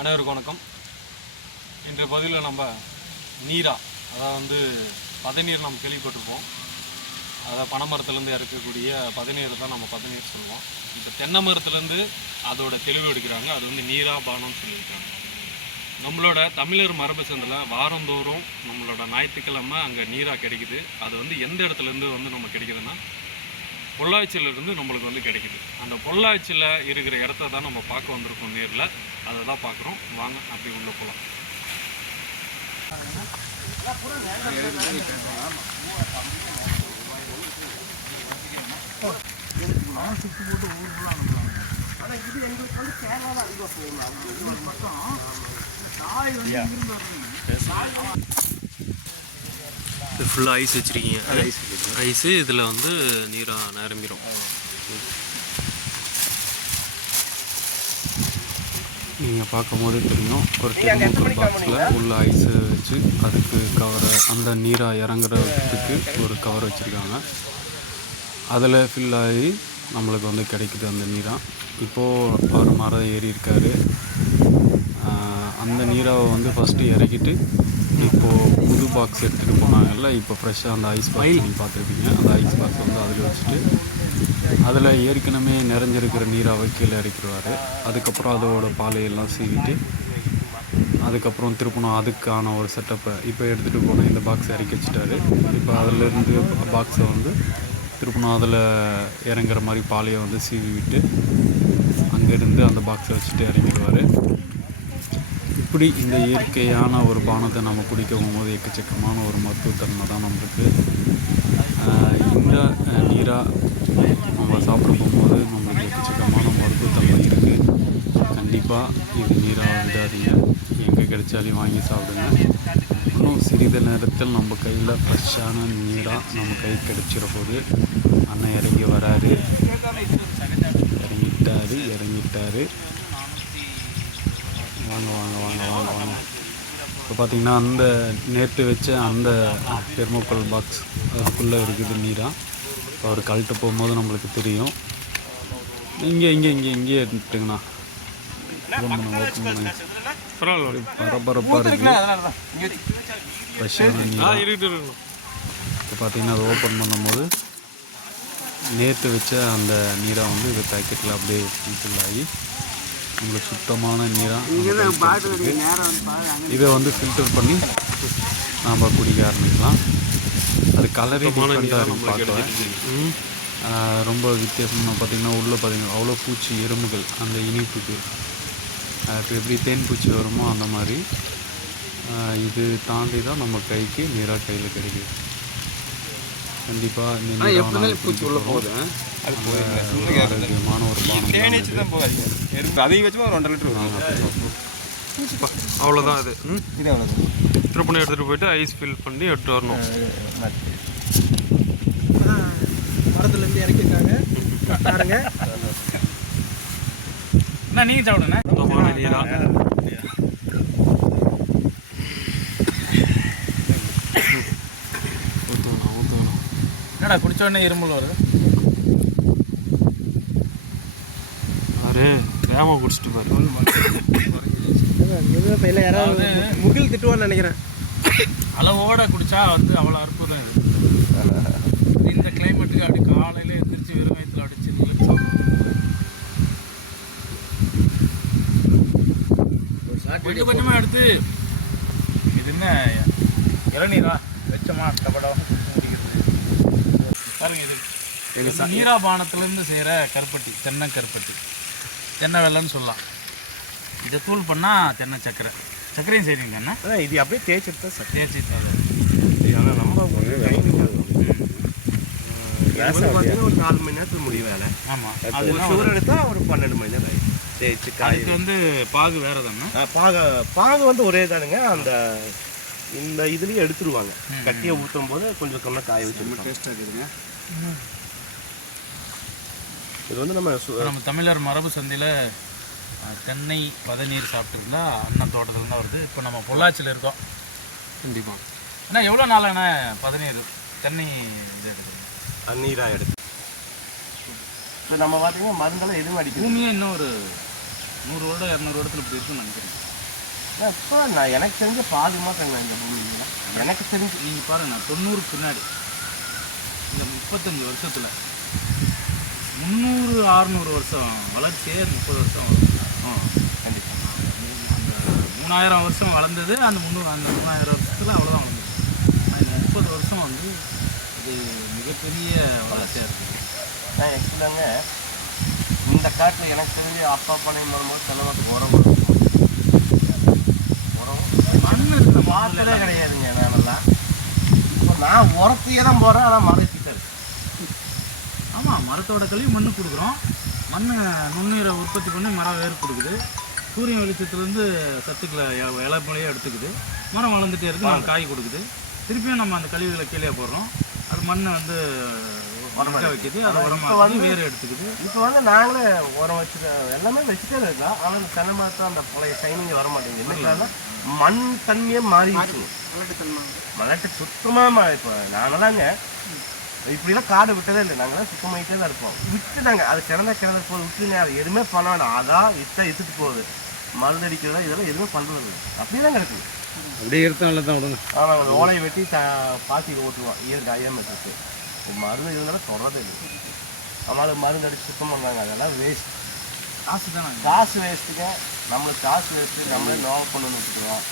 அனைவருக்கும் வணக்கம். இன்றைய பதிவில் நம்ம நீரா, அதாவது பதநீர் நம்ம கேள்விப்பட்டிருப்போம். அதை பனைமரத்துலேருந்து இறக்கக்கூடிய பதநீர் தான் நம்ம பதநீர் சொல்லுவோம். இப்போ தென்னை மரத்துலேருந்து அதோட தெளிவு எடுக்கிறாங்க. அது வந்து நீரா பானம்னு சொல்லியிருக்காங்க. நம்மளோட தமிழர் மரபு சந்தில் வாரந்தோறும் நம்மளோட ஞாயிற்றுக்கிழமை அங்கே நீரா கிடைக்குது. அது வந்து எந்த இடத்துலேருந்து வந்து நம்ம கிடைக்குதுன்னா பொள்ளாச்சியிலேருந்து நம்மளுக்கு வந்து கிடைக்குது. அந்த பொள்ளாச்சியில் இருக்கிற இடத்த தான் நம்ம பார்க்க வந்திருக்கோம் நேரில். அதை தான் பார்க்குறோம். வாங்க அப்படி உள்ளே போகலாம். ஃபுல்லாக ஐஸ் வச்சுருக்கீங்க. ஐஸு இதில் வந்து நீராக நிரம்பிடும். நீங்கள் பார்க்கும் போதே தெரியும், ஒரு தெர்மோகோல் பாக்ஸில் உள்ள ஐஸு வச்சு அதுக்கு கவரை, அந்த நீராக இறங்குறதுக்கு ஒரு கவர் வச்சுருக்காங்க. அதில் ஃபில் ஆகி நம்மளுக்கு வந்து கிடைக்குது அந்த நீராக. இப்போது அவர் மரம் ஏறி இருக்கார். அந்த நீராவை வந்து ஃபஸ்ட்டு இறக்கிட்டு இப்போது புது பாக்ஸ் எடுத்துகிட்டு போனாங்கல்ல. இப்போ ஃப்ரெஷ்ஷாக அந்த ஐஸ் பாக்ஸ் நீங்கள் பார்த்துருப்பீங்க. அந்த ஐஸ் பாக்ஸ் வந்து அதில் வச்சுட்டு அதில் ஏற்கனவே நிறைஞ்சிருக்கிற நீராவை கீழே இறக்கிடுவார். அதுக்கப்புறம் அதோட பாலையெல்லாம் சீவிட்டு அதுக்கப்புறம் திருப்பணும் அதுக்கான ஒரு செட்டப்பை இப்போ எடுத்துகிட்டு போனால் இந்த பாக்ஸை இறக்கி வச்சுட்டாரு. இப்போ அதிலேருந்து பாக்ஸை வந்து திருப்பணும் அதில் இறங்குற மாதிரி பாலையை வந்து சீவி விட்டு அங்கேருந்து அந்த பாக்ஸை வச்சுட்டு இறங்கிடுவார். இப்படி இந்த இயற்கையான ஒரு பானத்தை நம்ம குடிக்க போகும்போது எக்கச்சக்கமான ஒரு மருத்துவத்தன்மை தான் நம்மளுக்கு. இந்த நீராக நம்ம சாப்பிட போகும்போது நம்மளுக்கு எக்கச்சக்கமான மருத்துவத்தன்மை இருக்குது. கண்டிப்பாக இது நீராக விடாதீங்க. எங்கே கிடைச்சாலும் வாங்கி சாப்பிடுங்க. இன்னும் சிறிது நேரத்தில் நம்ம கையில் ஃப்ரெஷ்ஷான நீராக நம்ம கை கிடைச்சிட போது. அண்ணன் இறங்கி வராரு. இறங்கிட்டாரு. வாங்க வாங்க வாங்க வாங்க வாங்க. இப்போ பார்த்திங்கன்னா அந்த நேற்று வச்ச அந்த தெர்மோகோல் பாக்ஸ் அதுக்குள்ளே இருக்குது நீராக. அவர் கழட்ட போகும்போது நம்மளுக்கு தெரியும். இங்கே எடுத்துங்கண்ணா. பரபரப்பாக இருக்குது. ஃப்ரெஷ்ஷான நீராக இப்போ பார்த்திங்கன்னா அதை ஓப்பன் பண்ணும்போது நேற்று வச்ச அந்த நீராக வந்து இது பேக்கெட்டில் அப்படியே ஃபில் ஆகி உங்களுக்கு சுத்தமான நீராக இதை வந்து ஃபில்டர் பண்ணி நாம் குடிக்க ஆரம்பிக்கலாம். அது கலரே டிஃப்ரெண்ட்டாக இருக்குது பார்க்கலாம். ரொம்ப வித்தியாசமாக பார்த்திங்கன்னா உள்ளே பார்த்திங்கன்னா அவ்வளோ பூச்சி எறும்புகள் அந்த இனிப்புக்கு இப்போ எப்படி தேன் பூச்சி வருமோ அந்த மாதிரி இது தாண்டி தான் நம்ம கைக்கு நீராக கையில் கிடைக்குது. கண்டிப்பாக இந்த பூச்சி உள்ள போகுது. ஆரோக்கியமான ஒரு பானம். அதையும் வச்சு ஒரு 1.5 லிட்டர் அவ்வளோதான். இது திருப்பணி எடுத்துகிட்டு போயிட்டு ஐஸ் ஃபில் பண்ணி எடுத்து வரணும். மரத்துலேருந்து இறக்கிருக்காங்க பாருங்க. நீங்கள் சாப்பிடுங்க. சுத்தமான நீராக என்னடா குடிச்ச உடனே இருமல் வருது. வேமா குடிச்சிட்டு பாரு. யாராவது முகில் திட்டுவான்னு நினைக்கிறேன். அளவோட குடிச்சா வந்து அவ்வளோ அற்புதம். இது இந்த கிளைமேட்டுக்கு அப்படி காலையில் எழுந்திரிச்சு வெறும் வயிற்றுல அடிச்சு கொஞ்சம் கொஞ்சமாக எடுத்து இது என்ன இளநீரா வெச்சமா கபடம் குடிக்கிறது பாருங்க. இது நீரா பானத்துலேருந்து செய்கிற கருப்பட்டி, தென்னை கருப்பட்டி, தென்னை வெள்ளைன்னு சொல்லலாம். இதை தூள் பண்ணால் தென்னை சர்க்கரையும் செய்வீங்க என்ன? இது அப்படியே தேய்ச்சிட்டு ஆனால் நம்ம ஒரு 4 மணி நேரத்துக்கு முடியும் வேலை. ஆமாம், அது சுகர் எடுத்தால் ஒரு 12 மணி நேரம் தேய்ச்சி அதுக்கு வந்து பாகு வேறு தானே? பாகு வந்து ஒரே தானுங்க. அந்த இந்த இதுலேயே எடுத்துருவாங்க. கட்டியை ஊற்றும் போது கொஞ்சம் கம்மியாக காய வச்சு டேஸ்ட்டாக இருக்குதுங்க. இது வந்து நம்ம தமிழர் மரபு சந்தையில் தென்னை பதநீர் சாப்பிட்டுருந்தா அண்ணன் தோட்டத்தில் தான் வருது. இப்போ நம்ம பொள்ளாச்சியில் இருக்கோம். கண்டிப்பாக. ஏன்னா எவ்வளோ நாளான பதநீர் தென்னை இது எடுக்குது நீராக எடுத்து இப்போ நம்ம பார்த்தீங்கன்னா மருந்தெல்லாம் எதுவும் அடிக்கும். பூமியே இன்னும் ஒரு 100 வருடம் 200 வருடத்தில் இப்படி இருக்குன்னு நினைக்கிறேன். இப்போ நான் எனக்கு தெரிஞ்ச பாதி மாற்றங்க இந்த பூமியில் எனக்கு தெரிஞ்சு. நீங்கள் பாருங்கள் 90 பின்னாடி இந்த 35 வருஷத்தில் 300 600 வருஷம் வளர்ச்சியே 30 வருஷம் கண்டிப்பாக அந்த 3000 வருஷம் வளர்ந்தது அந்த 3000 வருஷத்தில் அவ்வளோதான் வளர்ந்தது. அந்த 30 வருஷம் வந்து இது மிகப்பெரிய வளர்ச்சியாக இருக்குது. நான் ஆக்சுவலாங்க இந்த காட்டில் எனக்கு தெரிஞ்சு அப்பா பண்ணி வரும்போது தென்னமரத்துக்கு உரம் மண் இருக்கிற மாற்றலே கிடையாதுங்க. நானெல்லாம் இப்போ நான் உரத்தையே தான் போகிறேன், ஆனால் மரம் கிட்டது. ஆமாம், மரத்தோட கழிவு மண்ணு கொடுக்குறோம். மண் நுண்ணுயிரை உற்பத்தி பண்ணி மரம் வேர் கொடுக்குது. சூரிய வெளிச்சத்துலேருந்து சத்துக்களை இலைப்பொழியாக எடுத்துக்குது. மரம் வளர்ந்துட்டே இருக்குது, நம்ம காய் கொடுக்குது. திருப்பியும் நம்ம அந்த கழிவுகளை கீழே போடுறோம். அது மண்ணை வந்து உரமாக வைக்கிது, அது உரமாக வந்து வேறு எடுத்துக்குது. இப்போ வந்து நாங்களே உரம் வச்சுட்டு எல்லாமே வச்சுட்டே இருக்கலாம். ஆனால் இந்த தென்னை மரத்தை அந்த பழைய சைனிங் வர மாட்டேங்குது. என்னன்னா மண் தண்ணியே மாறிடுச்சு. மலட்டு சுத்தமாக இப்போ நாங்களாங்க இப்படிலாம் காடு விட்டதே இல்லை. நாங்களாம் சுத்தமாகிட்டே தான் இருப்போம். விட்டுட்டாங்க, அது கிடந்த போது விட்டுருங்க. அது எதுவுமே பண்ண வேண்டாம். அதான் இத்துட்டு போகுது. மருந்தடிக்கிறதா இதெல்லாம் எதுவுமே பண்ணுறது அப்படியே தான் கிடக்குது. அப்படியே இருந்தாலும் தான் விடுங்க. ஆனால் ஓலையை வெட்டி பாத்திக்கு ஓட்டுவோம். இயற்கை ஐஎம்எஸ்க்கு மருந்து இருந்தாலும் தொடரதே இல்லை. ஆமாம், அது மருந்து அடித்து சுத்தம் பண்ணுறாங்க. அதெல்லாம் வேஸ்ட். காசு தானே, காசு வேஸ்ட்டுங்க. நம்மளுக்கு காசு வேஸ்ட்டு. நம்மளே நோவை கொண்டு வந்து விட்டுருவோம்.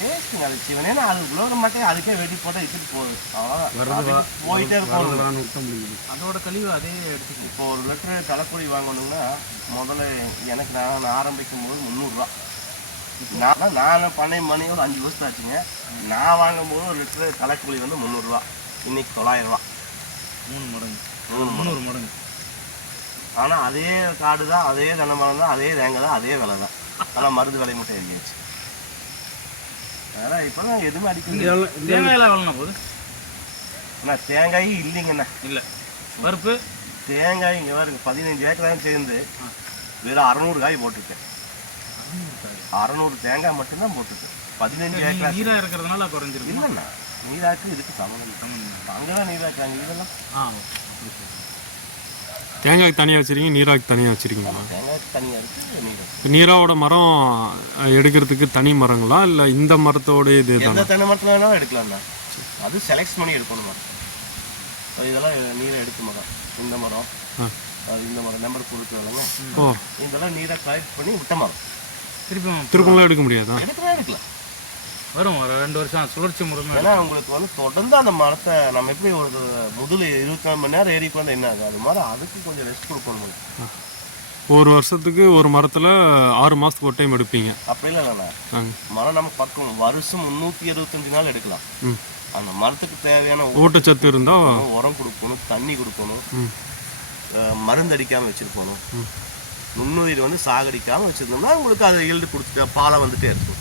வேஸ்ட்டுங்க. அது சிவனே அது உலக மாட்டேன். அதுக்கே வெட்டி போட்டால் இட்டுட்டு போகுது. அவ்வளோதான் போயிட்டே இருக்கும். அதோட கழிவு அதே எடுத்துக்கணும். இப்போ ஒரு லிட்டரு தலைக்குடி வாங்கணுங்கன்னா முதல்ல எனக்கு நான் ஆரம்பிக்கும் போது 300 ரூபா. நான் பண்ணை மணி ஒரு 5 வருஷம் ஆச்சுங்க. நான் வாங்கும்போது ஒரு லிட்டரு தலைக்குழி வந்து 300 ரூபா. இன்னைக்கு 900 ரூபா. 3 மடங்கு 300 மடங்கு. ஆனால் அதே காடு தான், அதே தென்னை மரம் தான், அதே தேங்காய் தான், அதே விலை தான். ஆனால் மருந்து விலை மட்டும் ஏறியாச்சு. வேற இப்போ தான் எதுவுமே அடிக்கணும். தேங்காயில் எவ்வளோண்ணா போகுது? அண்ணா தேங்காய் இல்லைங்கண்ணா. இல்லை பருப்பு தேங்காய் இங்கே வருங்க 15 ஏக்கராயும் சேர்ந்து வெறும் 600 காய் போட்டிருக்கேன். 600 தேங்காய் மட்டும்தான் போட்டிருக்கேன். 15 ஏக்கரா நீராக இருக்கிறதுனால குறைஞ்சிருக்கு. இல்லைண்ணா, நீராக்கு இதுக்கு சம்மந்தம். அங்கே தான் நீராக்காங்க. இதெல்லாம் தேங்காய்க்கு தனியாக வச்சுருக்கீங்க, நீராக்கு தனியாக வச்சுருக்கீங்களா? தேங்காய்க்கு தனியாக இருக்குது, நீராக்கு. நீராவோட மரம் எடுக்கிறதுக்கு தனி மரங்களா இல்லை இந்த மரத்தோட இது எந்த தென்னை மரத்தில் வேணாலும் எடுக்கலாம்ண்ணா. அது செலக்ட் பண்ணி எடுக்கணும் மரம். இதெல்லாம் நீரை எடுக்க மரம். இந்த மரம் அது இந்த மரம் நம்பர் பொறுத்துவலங்க. இதெல்லாம் நீரை கலெக்ட் பண்ணி விட்ட மரம். திருப்பலாம் எடுக்க முடியாதா? எடுக்கலாம். வரும் ஒரு 2 வருஷம் சுழற்சி முறைமை. ஏன்னா உங்களுக்கு வந்து தொடர்ந்து அந்த மரத்தை நம்ம எப்படி ஒரு முதல் 24 மணி நேரம் ஏறிக்கு வந்து என்ன ஆகுது, அது மாதிரி அதுக்கு கொஞ்சம் ரெஸ்ட் கொடுக்கணும். ஒரு வருஷத்துக்கு ஒரு மரத்தில் 6 மாதத்துக்கு ஒரு டைம் எடுப்பீங்க? அப்படி இல்லைண்ணா, மரம் நம்ம பக்கம் வருஷம் 365 நாள் எடுக்கலாம். அந்த மரத்துக்கு தேவையான ஊட்டச்சத்து இருந்தால் உரம் கொடுக்கணும், தண்ணி கொடுக்கணும், மருந்து அடிக்காமல் வச்சுருக்கணும், நுண்ணுயிர் வந்து சாகடிக்காமல் வச்சுருந்தோம்னா உங்களுக்கு அதை ஈல்டு கொடுத்துட்டு பாலை வந்துட்டே இருக்கும்.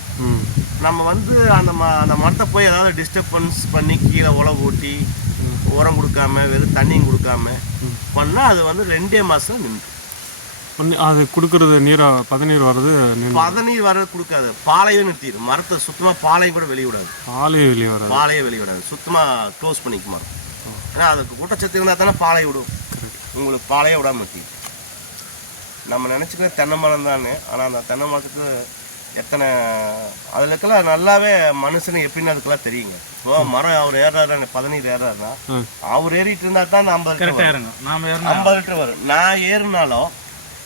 நம்ம வந்து அந்த மரத்தை போய் ஏதாவது டிஸ்டர்பன்ஸ் பண்ணி கீழே உழவு ஓட்டி உரம் கொடுக்காம வெறும் தண்ணியும் கொடுக்காம பண்ணால் அது வந்து 2 மாதம் நின்று அது கொடுக்குறது நீராக பதநீர் வர்றது. பதநீர் வர்றது கொடுக்காது, பாலையே நிறுத்திடும். மரத்தை சுத்தமாக பாலையும் கூட வெளியிடாது. பாலையே வெளியிடாது, சுத்தமாக க்ளோஸ் பண்ணிக்கும் மரம். ஏன்னா அதுக்கு ஊட்டச்சத்து இருந்தால் தானே பாலை விடும். உங்களுக்கு பாலையே விடாம நிறுத்தி. நம்ம நினச்சிக்கிற தென்னை மரம் தானே, ஆனால் அந்த தென்னை மரத்துக்கு எத்தனை அதில் இருக்கலாம் நல்லாவே மனுஷனுக்கு எப்படின்னு அதுக்கெல்லாம் தெரியுங்க. இப்போ மரம் அவர் ஏறாரு, பதநீர் ஏறாருன்னா அவர் ஏறிட்டு இருந்தா தான் 50 லிட்டர் வரும். நான் ஏறினாலும்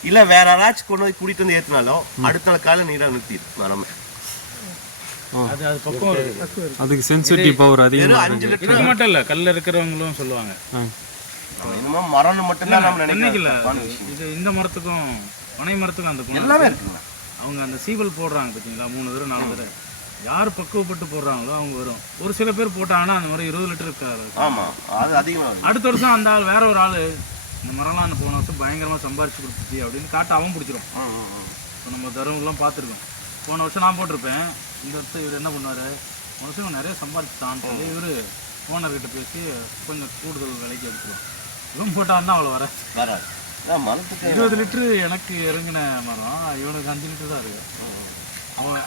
இல்லை வேற யாராச்சும் கொண்டு போய் கூட்டிட்டு வந்து ஏற்றினாலும் அடுத்த நாள் காலையில் நீராக நிறுத்திடும் மரம். அதுக்கு சென்சிட்டிவ் பவர் அதிகம். 5 லிட்டர் மட்டும் இல்லை, கல்ல இருக்கிறவங்களும் சொல்லுவாங்க. இன்னும் மரம் மட்டும்தான் நம்ம நினைக்கல. இது இந்த மரத்துக்கும் பனை மரத்துக்கும் அந்த எல்லாமே இருக்குங்க. அவங்க அந்த சீவல் போடுறாங்க பார்த்தீங்களா, 3 தடவை 4 தடவை யார் பக்குவப்பட்டு போடுறாங்களோ அவங்க வரும். ஒரு சில பேர் போட்டாங்கன்னா அந்த மாதிரி 20 லிட்டர் இருக்காது. ஆமாம், அது அதிகமாக. அடுத்த வருஷம் அந்த ஆள் வேற ஒரு ஆள் இந்த மரம்லாம் போன வருஷம் பயங்கரமாக சம்பாரிச்சு கொடுத்துச்சு அப்படின்னு காட்ட அவன் பிடிச்சிரும். இப்போ நம்ம தருவெல்லாம் பார்த்துருக்கோம். போன வருஷம் நான் போட்டிருப்பேன், இந்த வருஷம் இவர் என்ன பண்ணுவார், போன வருஷம் நிறைய சம்பாரிச்சுட்டான்னு சொல்லி இவர் ஓனர்கிட்ட பேசி கொஞ்சம் கூடுதல் விலைக்கு எடுத்துருவோம். இவன் போட்டான்னா அவ்வளோ வராது. மரத்துக்கு 20 லிட்டரு எனக்கு இறங்கின மரம், இவனுக்கு 5 லிட்டர் தான் இருக்கு.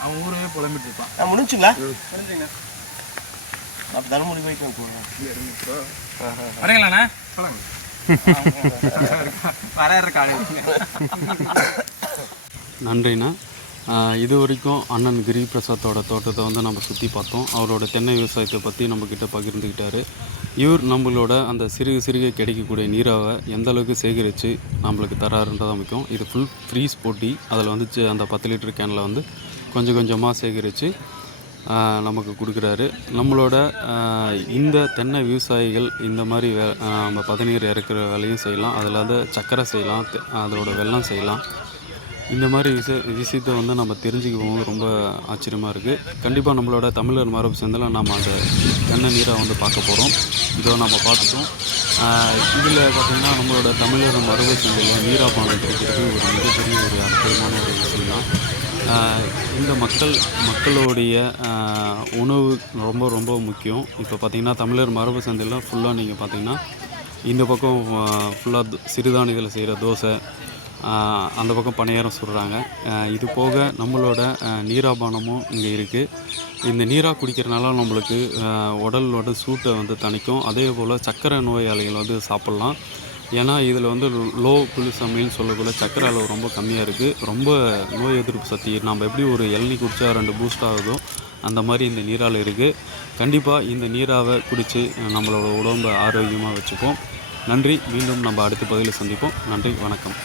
அவன் ஊரே புலம்பிட்டு இருப்பான். முடிஞ்சுங்களா? அப்போ தருமபுரி போயிட்டு வரீங்களாண்ணா? வர காடு நன்றிண்ணா. இது வரைக்கும் அண்ணன் கிரி பிரசாத்தோட தோட்டத்தை வந்து நம்ம சுற்றி பார்த்தோம். அவரோட தென்னை விவசாயத்தை பற்றி நம்மக்கிட்ட பகிர்ந்துக்கிட்டார். இவர் நம்மளோட அந்த சிறுக கிடைக்கக்கூடிய நீராவை எந்த அளவுக்கு சேகரித்து நம்மளுக்கு தராருன்றதை முக்கியம். இது ஃபுல் ஃப்ரீஸ் போட்டி. அதில் வந்து அந்த 10 லிட்டர் கேனில் வந்து கொஞ்சம் கொஞ்சமாக சேகரித்து நமக்கு கொடுக்குறாரு. நம்மளோட இந்த தென்னை விவசாயிகள் இந்த மாதிரி நம்ம பதநீர் இறக்குற வேலையும் செய்யலாம். அதில் வந்து சர்க்கரை செய்யலாம், அதோட வெல்லம் செய்யலாம். இந்த மாதிரி விஷயத்தை வந்து நம்ம தெரிஞ்சுக்க போது ரொம்ப ஆச்சரியமாக இருக்குது. கண்டிப்பாக நம்மளோட தமிழர் மரபு சந்தையில் நம்ம அந்த தென்னை நீரை வந்து பார்க்க போகிறோம். இதோ நம்ம பார்த்துட்டோம். இதில் பார்த்திங்கன்னா நம்மளோட தமிழர் மரபு சந்தையில் நீராபானம் கிடைக்கிறது ஒரு மிகப்பெரிய ஒரு அற்புதமான ஒரு விஷயம் தான். இந்த மக்களுடைய உணவு ரொம்ப ரொம்ப முக்கியம். இப்போ பார்த்திங்கன்னா தமிழர் மரபு சந்தையில் ஃபுல்லாக நீங்கள் பார்த்திங்கன்னா இந்த பக்கம் ஃபுல்லாக சிறுதானியத்தில் செய்கிற தோசை, அந்த பக்கம் பணியாரம் சுடுறாங்க. இது போக நம்மளோட நீராபானமும் இங்கே இருக்குது. இந்த நீராக குடிக்கிறனால நம்மளுக்கு உடலோட சூட்டை வந்து தணிக்கும். அதே போல் சர்க்கரை நோயாளிகள் வந்து சாப்பிட்லாம். ஏன்னா இதில் வந்து லோ குளுக்கோமின்னு சொல்லக்கூடிய சர்க்கரை அளவு ரொம்ப கம்மியாக இருக்குது. ரொம்ப நோய் எதிர்ப்பு சக்தி நம்ம எப்படி ஒரு இளநீ குடித்தா 2 பூஸ்ட் ஆகுதோ அந்த மாதிரி இந்த நீரால் இருக்குது. கண்டிப்பாக இந்த நீராவை குடித்து நம்மளோட உடம்பை ஆரோக்கியமாக வச்சுப்போம். நன்றி. மீண்டும் நம்ம அடுத்த பகுதியில் சந்திப்போம். நன்றி, வணக்கம்.